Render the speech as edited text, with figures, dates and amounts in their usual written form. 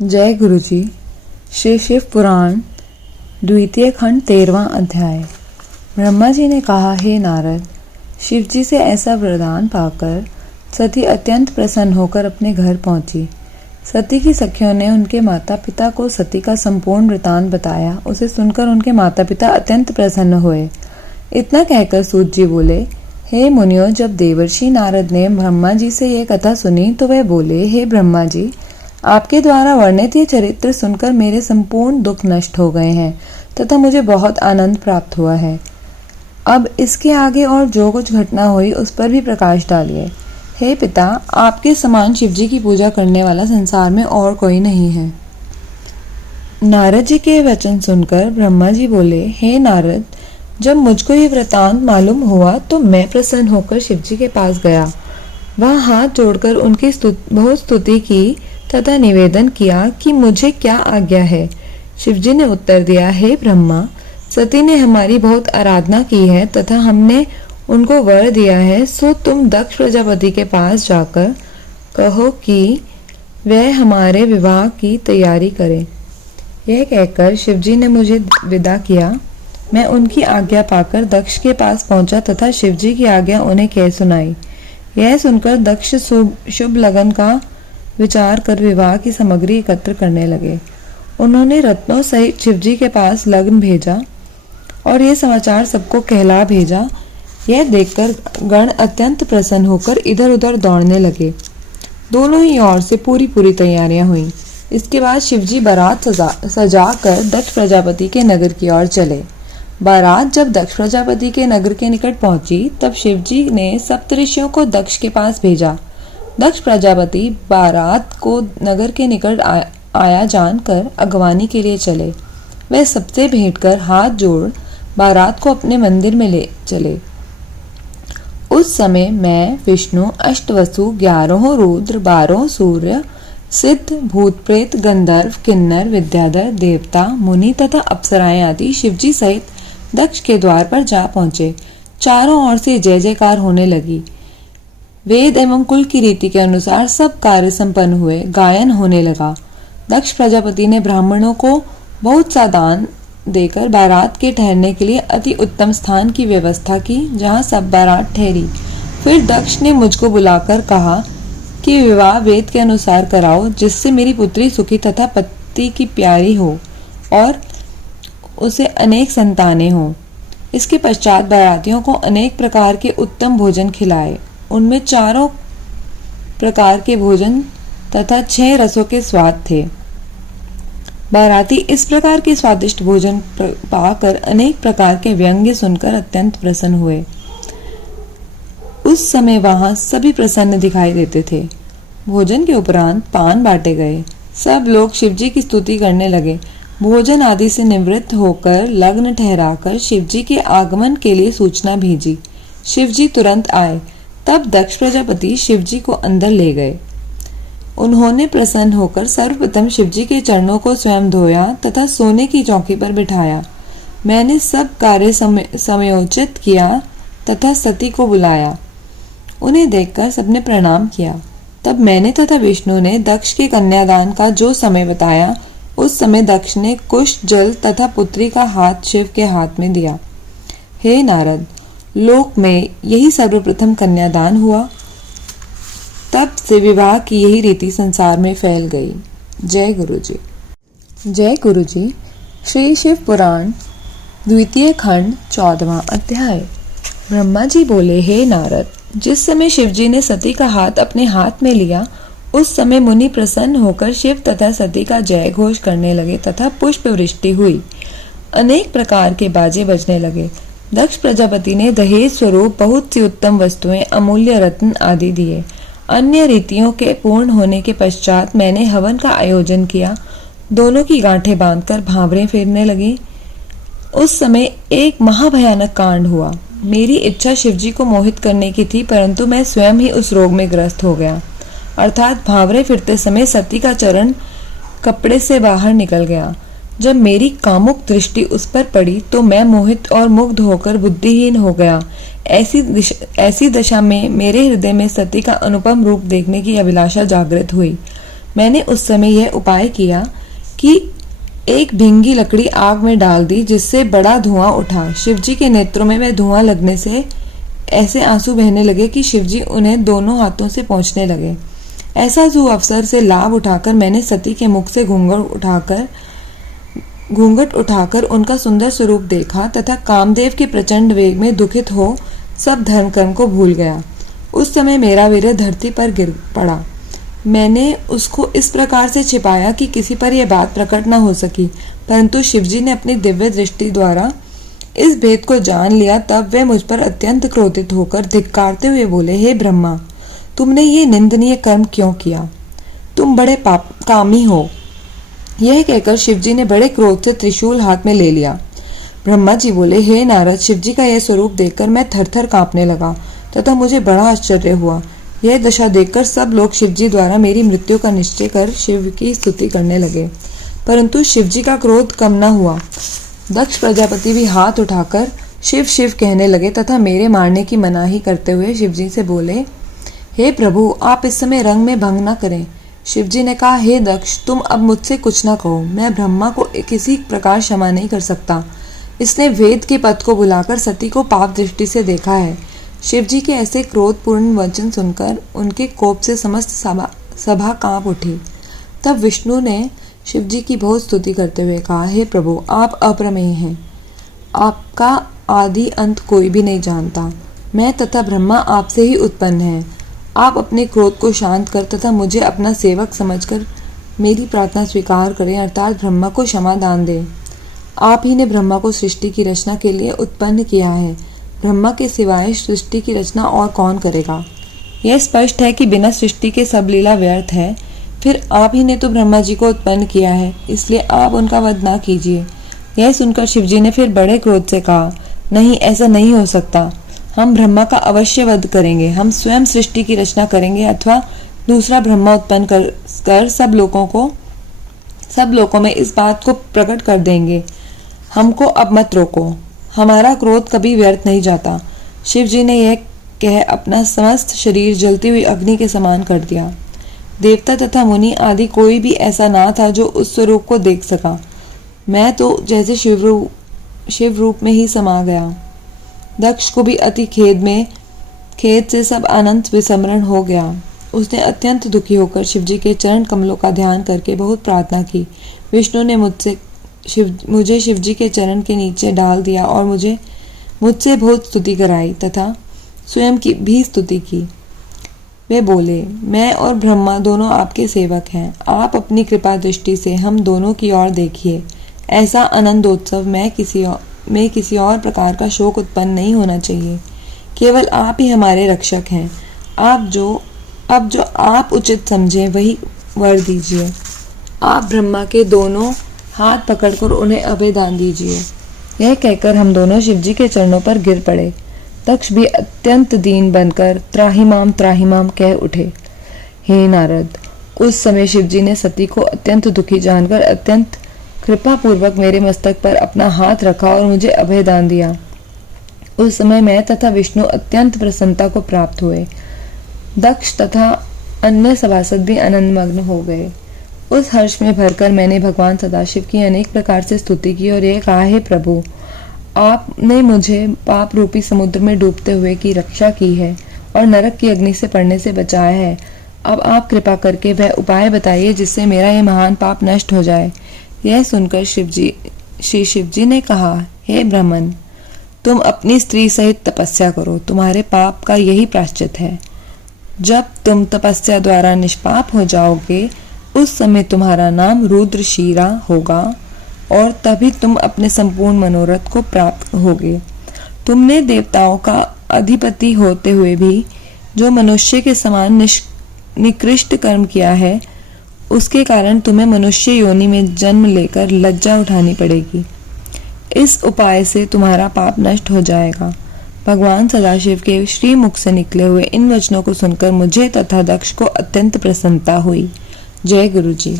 जय गुरुजी। श्री शिव पुराण द्वितीय खंड 13वां अध्याय। ब्रह्मा जी ने कहा, हे नारद, शिव जी से ऐसा वरदान पाकर सती अत्यंत प्रसन्न होकर अपने घर पहुंची। सती की सखियों ने उनके माता पिता को सती का संपूर्ण वृतांत बताया। उसे सुनकर उनके माता पिता अत्यंत प्रसन्न हुए। इतना कहकर सूत जी बोले, हे मुनियों, जब देवर्षि नारद ने ब्रह्मा जी से यह कथा सुनी तो वह बोले, हे ब्रह्मा जी, आपके द्वारा वर्णित ये चरित्र सुनकर मेरे संपूर्ण दुख नष्ट हो गए हैं तथा मुझे बहुत आनंद प्राप्त हुआ है। अब इसके आगे और जो कुछ घटना हुई उस पर भी प्रकाश डालिए। हे पिता, आपके समान शिवजी की पूजा करने वाला संसार में और कोई नहीं है। नारद जी के वचन सुनकर ब्रह्मा जी बोले, हे नारद, जब मुझको ये वृतांत मालूम हुआ तो मैं प्रसन्न होकर शिवजी के पास गया। वहां हाथ जोड़कर उनकी बहुत स्तुति की तथा निवेदन किया कि मुझे क्या आज्ञा है। शिवजी ने उत्तर दिया, हे ब्रह्मा, सती ने हमारी बहुत आराधना की है तथा हमने उनको वर दिया है, सो तुम दक्ष प्रजापति के पास जाकर कहो कि वह हमारे विवाह की तैयारी करे। यह कहकर शिवजी ने मुझे विदा किया। मैं उनकी आज्ञा पाकर दक्ष के पास पहुंचा तथा शिवजी की आज्ञा उन्हें कह सुनाई। यह सुनकर दक्ष शुभ लगन का विचार कर विवाह की सामग्री एकत्र करने लगे। उन्होंने रत्नों सहित शिवजी के पास लग्न भेजा और यह समाचार सबको कहला भेजा। यह देखकर गण अत्यंत प्रसन्न होकर इधर उधर दौड़ने लगे। दोनों ही ओर से पूरी तैयारियां हुई। इसके बाद शिवजी बारात सजा कर दक्ष प्रजापति के नगर की ओर चले। बारात जब दक्ष प्रजापति के नगर के निकट पहुंची तब शिवजी ने सप्तऋषियों को दक्ष के पास भेजा। दक्ष प्रजापति बारात को नगर के निकट आया जानकर अगवानी के लिए चले। वे सबसे भेंट कर हाथ जोड़ बारात को अपने मंदिर में ले चले। उस समय मैं, विष्णु, अष्टवसु, 11 रुद्र, 12 सूर्य, सिद्ध, भूत प्रेत, गंधर्व, किन्नर, विद्याधर, देवता, मुनि तथा अप्सराएं आदि शिवजी सहित दक्ष के द्वार पर जा पहुंचे। चारों ओर से जय जयकार होने लगी। वेद एवं कुल की रीति के अनुसार सब कार्य संपन्न हुए। गायन होने लगा। दक्ष प्रजापति ने ब्राह्मणों को बहुत सा दान देकर बारात के ठहरने के लिए अति उत्तम स्थान की व्यवस्था की, जहां सब बारात ठहरी। फिर दक्ष ने मुझको बुलाकर कहा कि विवाह वेद के अनुसार कराओ, जिससे मेरी पुत्री सुखी तथा पति की प्यारी हो और उसे अनेक संतानें हो। इसके पश्चात बारातियों को अनेक प्रकार के उत्तम भोजन खिलाए। उनमें 4 प्रकार के भोजन तथा 6 रसों के स्वाद थे। बाराती इस प्रकार के स्वादिष्ट भोजन पाकर अनेक प्रकार के व्यंग्य सुनकर अत्यंत प्रसन्न हुए। उस समय वहां सभी प्रसन्न दिखाई देते थे। भोजन के उपरांत पान बांटे गए। सब लोग शिवजी की स्तुति करने लगे। भोजन आदि से निवृत्त होकर लग्न ठहराकर शिवजी के आगमन के लिए सूचना भेजी। शिवजी तुरंत आए। तब दक्ष प्रजापति शिवजी को अंदर ले गए। उन्होंने प्रसन्न होकर सर्वप्रथम शिवजी के चरणों को स्वयं धोया तथा सोने की चौकी पर बिठाया। मैंने सब कार्य समयोचित किया तथा सती को बुलाया। उन्हें देखकर सबने प्रणाम किया। तब मैंने तथा विष्णु ने दक्ष के कन्यादान का जो समय बताया, उस समय दक्ष ने कुश, जल तथा पुत्री का हाथ शिव के हाथ में दिया। हे नारद, लोक में यही सर्वप्रथम कन्यादान हुआ। तब से विवाह की यही रीति संसार में फैल गई। जय गुरुजी। जय गुरुजी। श्री शिव पुराण द्वितीय खंड 14वां अध्याय। ब्रह्मा जी बोले, हे नारद, जिस समय शिवजी ने सती का हाथ अपने हाथ में लिया उस समय मुनि प्रसन्न होकर शिव तथा सती का जय घोष करने लगे तथा पुष्प वृष्टि हुई। अनेक प्रकार के बाजे बजने लगे। दक्ष प्रजापति ने दहेज स्वरूप बहुत सी उत्तम वस्तुएं, अमूल्य रत्न आदि दिए। अन्य रीतियों के पूर्ण होने के पश्चात मैंने हवन का आयोजन किया। दोनों की गांठें बांधकर भांवरें फेरने लगी। उस समय एक महाभयानक कांड हुआ। मेरी इच्छा शिवजी को मोहित करने की थी, परंतु मैं स्वयं ही उस रोग में ग्रस्त हो गया। अर्थात भांवरे फिरते समय सती का चरण कपड़े से बाहर निकल गया। जब मेरी कामुक दृष्टि उस पर पड़ी तो मैं मोहित और मुग्ध होकर बुद्धिहीन हो गया। ऐसी दशा में मेरे हृदय में सती का अनुपम रूप देखने की अभिलाषा जागृत हुई। मैंने उस समय यह उपाय किया कि एक भींगी लकड़ी आग में डाल दी, जिससे बड़ा धुआं उठा। शिवजी के नेत्रों में वह धुआं लगने से ऐसे आंसू बहने लगे कि शिवजी उन्हें दोनों हाथों से पोंछने लगे। ऐसा अवसर से लाभ उठाकर मैंने सती के मुख से घूंघट उठाकर उनका सुंदर स्वरूप देखा तथा कामदेव के प्रचंड वेग में दुखित हो सब धर्म कर्म को भूल गया। उस समय मेरा वीर्य धरती पर गिर पड़ा। मैंने उसको इस प्रकार से छिपाया कि किसी पर यह बात प्रकट न हो सकी, परंतु शिवजी ने अपनी दिव्य दृष्टि द्वारा इस भेद को जान लिया। तब वे मुझ पर अत्यंत क्रोधित होकर धिक्कारते हुए बोले, हे ब्रह्मा, तुमने ये निंदनीय कर्म क्यों किया? तुम बड़े कामी हो। यह कहकर शिवजी ने बड़े क्रोध से त्रिशूल हाथ में ले लिया। ब्रह्मा जी बोले, हे नारद, शिवजी का यह स्वरूप देखकर मैं थरथर कांपने लगा तथा मुझे बड़ा आश्चर्य हुआ। यह दशा देखकर सब लोग शिवजी द्वारा मेरी मृत्यु का निश्चय कर शिव की स्तुति करने लगे, परंतु शिवजी का क्रोध कम न हुआ। दक्ष प्रजापति भी हाथ उठाकर शिव शिव कहने लगे तथा मेरे मारने की मनाही करते हुए शिवजी से बोले, हे प्रभु, आप इस समय रंग में भंग न करें। शिवजी ने कहा, हे दक्ष, तुम अब मुझसे कुछ न कहो। मैं ब्रह्मा को किसी प्रकार क्षमा नहीं कर सकता। इसने वेद के पद को बुलाकर सती को पाप दृष्टि से देखा है। शिवजी के ऐसे क्रोधपूर्ण वचन सुनकर उनके कोप से समस्त सभा कांप उठी। तब विष्णु ने शिवजी की बहुत स्तुति करते हुए कहा, हे प्रभु, आप अप्रमेय हैं। आपका आदि अंत कोई भी नहीं जानता। मैं तथा ब्रह्मा आपसे ही उत्पन्न है। आप अपने क्रोध को शांत कर तथा मुझे अपना सेवक समझकर मेरी प्रार्थना स्वीकार करें, अर्थात ब्रह्मा को क्षमा दान दें। आप ही ने ब्रह्मा को सृष्टि की रचना के लिए उत्पन्न किया है। ब्रह्मा के सिवाय सृष्टि की रचना और कौन करेगा? यह स्पष्ट है कि बिना सृष्टि के सब लीला व्यर्थ है। फिर आप ही ने तो ब्रह्मा जी को उत्पन्न किया है, इसलिए आप उनका वध ना कीजिए। यह सुनकर शिवजी ने फिर बड़े क्रोध से कहा, नहीं, ऐसा नहीं हो सकता। हम ब्रह्मा का अवश्य वध करेंगे। हम स्वयं सृष्टि की रचना करेंगे अथवा दूसरा ब्रह्मा उत्पन्न कर सब लोगों में इस बात को प्रकट कर देंगे। हमको अब मत रोको, हमारा क्रोध कभी व्यर्थ नहीं जाता। शिवजी ने यह कह अपना समस्त शरीर जलती हुई अग्नि के समान कर दिया। देवता तथा मुनि आदि कोई भी ऐसा ना था जो उस स्वरूप को देख सका। मैं तो जैसे शिव रूप में ही समा गया। दक्ष को भी अति खेद से सब अनंत विस्मरण हो गया। उसने अत्यंत दुखी होकर शिवजी के चरण कमलों का ध्यान करके बहुत प्रार्थना की। विष्णु ने मुझे शिवजी के चरण के नीचे डाल दिया और मुझसे बहुत स्तुति कराई तथा स्वयं की भी स्तुति की। वे बोले, मैं और ब्रह्मा दोनों आपके सेवक हैं। आप अपनी कृपा दृष्टि से हम दोनों की ओर देखिए। ऐसा आनंदोत्सव में किसी और प्रकार का शोक उत्पन्न नहीं होना चाहिए। केवल आप ही हमारे रक्षक हैं। अब जो आप उचित समझे वही वर दीजिए। आप ब्रह्मा के दोनों हाथ पकड़कर उन्हें अभय दान दीजिए। यह कहकर हम दोनों शिवजी के चरणों पर गिर पड़े। दक्ष भी अत्यंत दीन बनकर त्राहिमाम त्राहिमाम कह उठे। हे नारद, उस समय शिवजी ने सती को अत्यंत दुखी जानकर अत्यंत कृपा पूर्वक मेरे मस्तक पर अपना हाथ रखा और मुझे अभय दान दिया। उस समय मैं तथा विष्णु अत्यंत प्रसन्नता को प्राप्त हुए। दक्ष तथा अन्य सभासद भी आनंदमग्न हो गए। उस हर्ष में भरकर मैंने भगवान सदाशिव की अनेक प्रकार से स्तुति की और यह कहा, हे प्रभु, आपने मुझे पाप रूपी समुद्र में डूबते हुए की रक्षा की है और नरक की अग्नि से पड़ने से बचाया है। अब आप कृपा करके वह उपाय बताइए जिससे मेरा यह महान पाप नष्ट हो जाए। यह सुनकर श्री शिवजी ने कहा, हे ब्राह्मण, तुम अपनी स्त्री सहित तपस्या करो। तुम्हारे पाप का यही प्रायश्चित है। जब तुम तपस्या द्वारा निष्पाप हो जाओगे उस समय तुम्हारा नाम रुद्रशीरा होगा और तभी तुम अपने संपूर्ण मनोरथ को प्राप्त होगे। तुमने देवताओं का अधिपति होते हुए भी जो मनुष्य के समान निकृष्ट कर्म किया है, उसके कारण तुम्हें मनुष्य योनि में जन्म लेकर लज्जा उठानी पड़ेगी। इस उपाय से तुम्हारा पाप नष्ट हो जाएगा। भगवान सदाशिव के श्री मुख से निकले हुए इन वचनों को सुनकर मुझे तथा दक्ष को अत्यंत प्रसन्नता हुई। जय गुरु जी।